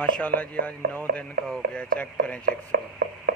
माशाल्लाह जी आज 9 दिन का हो गया। चेक करें चिक्स को।